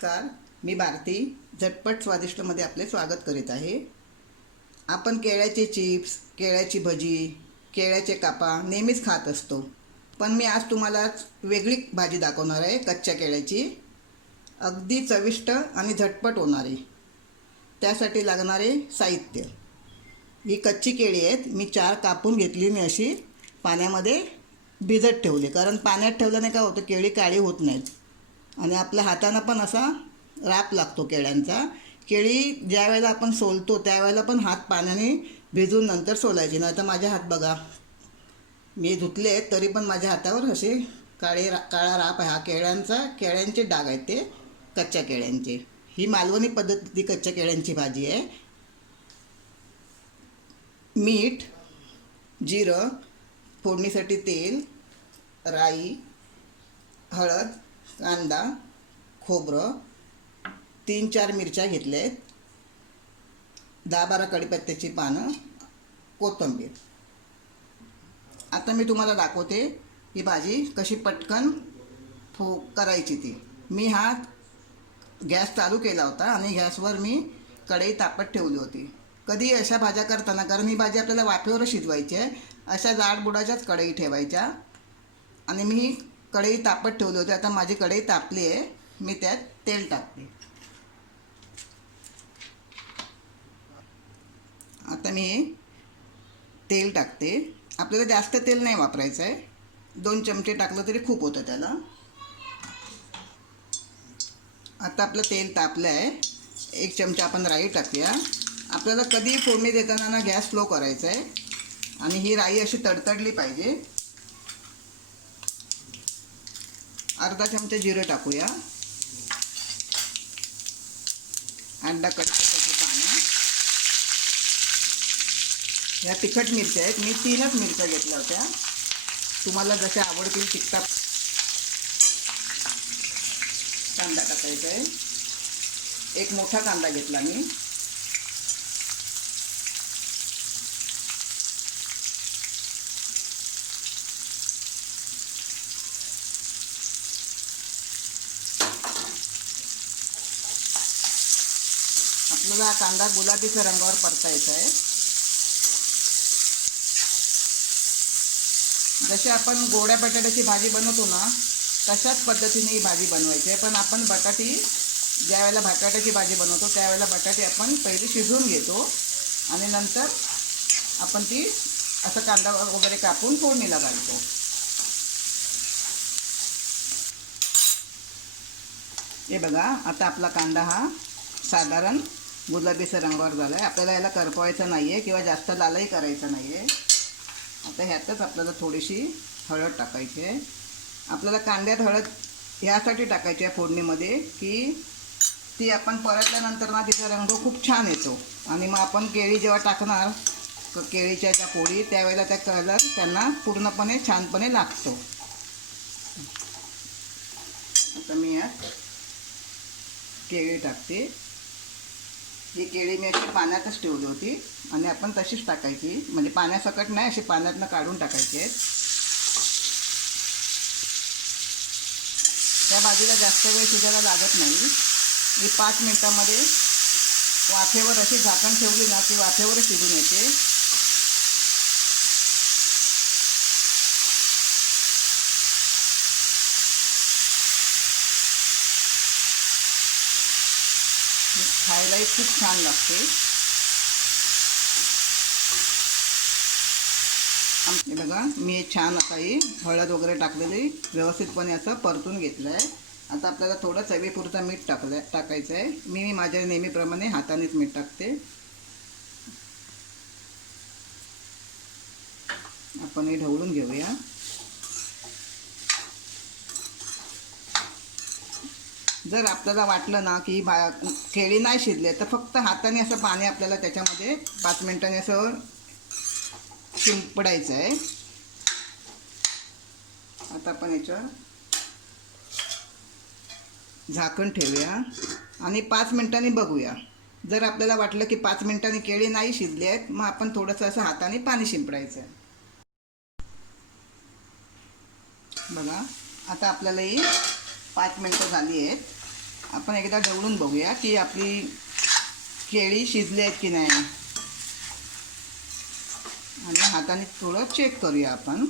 नमस्कार, मी भारती झटपट स्वादिष्टमध्ये आपले स्वागत करीत आहे. आपण केळ्याचे चिप्स, केळ्याची भजी, केळ्याचे कापा नेहमीच खात असतो. पण मी आज तुम्हाला वेगळी भाजी दाखवणार आहे, कच्च्या केळ्याची. अगदी चविष्ट आणि झटपट होणारी. त्यासाठी लागणारे साहित्य. ही कच्ची केळी आहेत. मी 4 कापून घेतली. मी अशी पाण्यामध्ये भिजत ठेवली, कारण पाण्यात ठेवल्याने काय होतं, केळी काळी होत नाहीत आणि आपल्या हातानं पण असा राप लागतो केळ्यांचा. केळी ज्या वेळेला आपण सोलतो त्यावेळेला पण हात पाण्याने भिजून नंतर सोलायची. नाही तर माझे हात बघा, मी धुतले आहेत तरी पण माझ्या हातावर असे काळा राप आहे. हा केळ्यांचे डाग आहेत, ते कच्च्या केळ्यांचे. ही मालवणी पद्धती कच्च्या केळ्यांची भाजी आहे. मीठ, जिरं, फोडणीसाठी तेल, राई, हळद, कांदा, खोबरं, 3-4 मिरच्या घेतल्या आहेत, 10-12 कढीपत्त्याची पानं, कोथिंबीर. आता मी तुम्हाला दाखवते ही भाजी कशी पटकन करायची ती. मी हा गॅस चालू केला होता आणि गॅसवर मी कढई तापत ठेवली होती. कधी अशा भाज्या करताना, कारण ही भाजी आपल्याला वाफेवरच शिजवायची आहे, अशा जाडबुडाच्याच कढई ठेवायच्या. आणि मी ही कढई तापत ठेवली होती. आता माझी कढई तापली आहे. मी त्यात तेल टाकते. आता मी तेल टाकते. आपल्याला जास्त तेल नाही वापरायचं आहे, 2 चमचे टाकलं तरी खूप होतं त्याला. आता आपलं तेल तापलं आहे. 1 चमचा आपण राई टाकूया. आपल्याला कधी फोडणी देताना ना गॅस स्लो करायचा आहे आणि ही राई अशी तडतडली पाहिजे. अर्धा चमचा जिरं टाकूया. अंडा कढीपत्त्याची पानं. ह्या तिखट मिरच्या आहेत. मी 3च मिरच्या घेतल्या होत्या. तुम्हाला जशा आवडतील तिखट. कांदा टाकायचा आहे. 1 मोठा कांदा घेतला मी. आपल्याला हा कांदा गुलाबीच्या रंगावर परतायचा आहे. जसे आपण गोड्या बटाट्याची भाजी बनवतो ना, तशाच पद्धतीने ही भाजी बनवायची आहे. पण आपण ज्या वेळेला बटाट्याची भाजी बनवतो त्यावेळेला बटाटे आपण पहिले शिजवून घेतो आणि नंतर आपण ती असं कांदा वगैरे कापून फोडणीला घालतो. हे बघा, आता आपला कांदा हा साधारण गुलाबीच्या रंगावर झाला आहे. आपल्याला याला करपवायचं नाही आहे किंवा जास्त लालही करायचं नाही आहे. आता ह्यातच आपल्याला थोडीशी हळद टाकायची आहे. आपल्याला कांद्यात हळद ह्यासाठी टाकायची आहे फोडणीमध्ये, की ती आपण परतल्यानंतर ना तिचा रंग खूप छान येतो आणि मग आपण केळी जेव्हा टाकणार, केळीच्या ज्या फोडी, त्यावेळेला त्या कलर त्यांना पूर्णपणे छानपणे लागतो. आता मी यात केळी टाकते. ही केळी मी अशी पाण्यातच ठेवली होती आणि आपण तशीच टाकायची, म्हणजे पाण्यासकट नाही, अशी पाण्यातनं काढून टाकायची आहेत. त्या भाजीला जास्त वेळ शिजायला लागत नाही. ही 5 मिनिटामध्ये वाफेवर अशी झाकण ठेवली ना की वाफेवरच शिजून येते. खायलाही खूप छान लागते. हे बघा, मी छान आता ही हळद वगैरे टाकलेली व्यवस्थितपणे असं परतून घेतलं आहे. आता आपल्याला थोडं चवीपुरतं मीठ टाकायचं आहे. मी माझ्या नेहमीप्रमाणे हातानेच मीठ टाकते. आपण हे ढवळून घेऊया. जर आपल्याला वाटलं ना की केळी नाही शिजले, तर फक्त हाताने असं पाणी आपल्याला त्याच्यामध्ये 5 मिनिटांनी असं शिंपडायचं आहे. आता आपण याच्यावर झाकण ठेवूया आणि 5 मिनिटांनी बघूया. जर आपल्याला वाटलं की 5 मिनिटांनी केळी नाही शिजली आहेत, मग आपण थोडंसं असं हाताने पाणी शिंपडायचं आहे. बघा, आता आपल्याला ही 5 मिनिटं झाली आहेत. आपण एकदा ढवळून बघूया की आपली केळी शिजली आहेत की नाही, आणि हाताने थोडं चेक करूया आपण.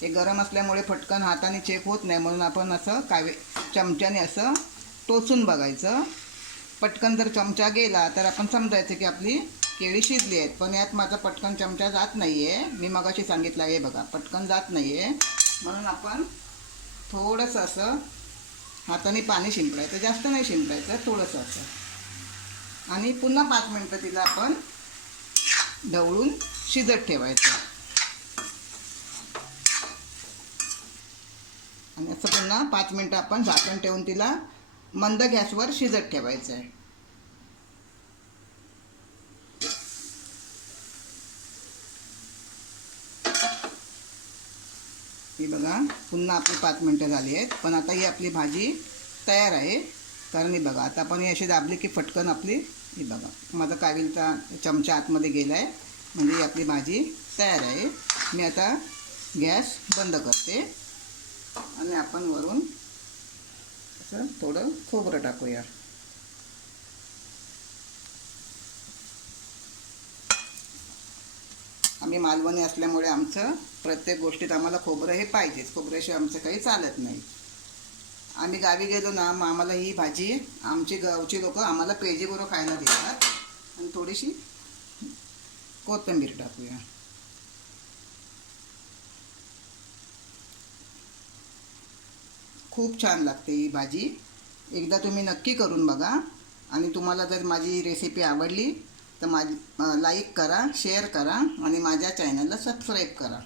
हे गरम असल्यामुळे पटकन हाताने चेक होत नाही, म्हणून आपण असं चमच्याने असं टोचून बघायचं. पटकन जर चमचा गेला तर आपण समजायचं की आपली केळी शिजली आहेत. पण यात माझा पटकन चमचा जात नाही आहे. मी मगाशी सांगितलं आहे बघा, पटकन जात नाही आहे. म्हणून आपण थोडंसं असं हाताने पाणी शिंपडायचं, जास्त नाही शिंपडायचं, थोडंसं असं. आणि पुन्हा 5 मिनटं तिला आपण ढवळून शिजत ठेवायचं. आणि असं पुन्हा 5 मिनटं आपण झाकण ठेवून तिला मंद गॅसवर शिजत ठेवायचं आहे. ही बघा, पुन्हा आपली 5 मिनटं झाली आहेत. पण आता ही आपली भाजी तयार आहे. कारण ही बघा, आता आपण ही अशी दाबली की फटकन आपली, ही बघा माझा कावीलचा चमचा आतमध्ये गेला आहे, म्हणजे ही आपली भाजी तयार आहे. मी आता गॅस बंद करते आणि आपण वरून असं थोडं खोबरं टाकूया. आम्ही मालवणी असल्यामुळे आमचं प्रत्येक गोष्टीत आम्हाला खोबरं हे पाहिजेच. खोबऱ्याशिवाय आमचं काही चालत नाही. आम्ही गावी गेलो ना, मग आम्हाला ही भाजी आमची गावची लोक आम्हाला पेजीबरोबर खायला देतात. आणि थोडीशी कोथिंबीर टाकूया. खूप छान लागते ही भाजी. एकदा तुम्ही नक्की करून बघा. आणि तुम्हाला जर माझी रेसिपी आवडली तर लाईक करा, शेअर करा आणि माझ्या चॅनलला सबस्क्राईब करा.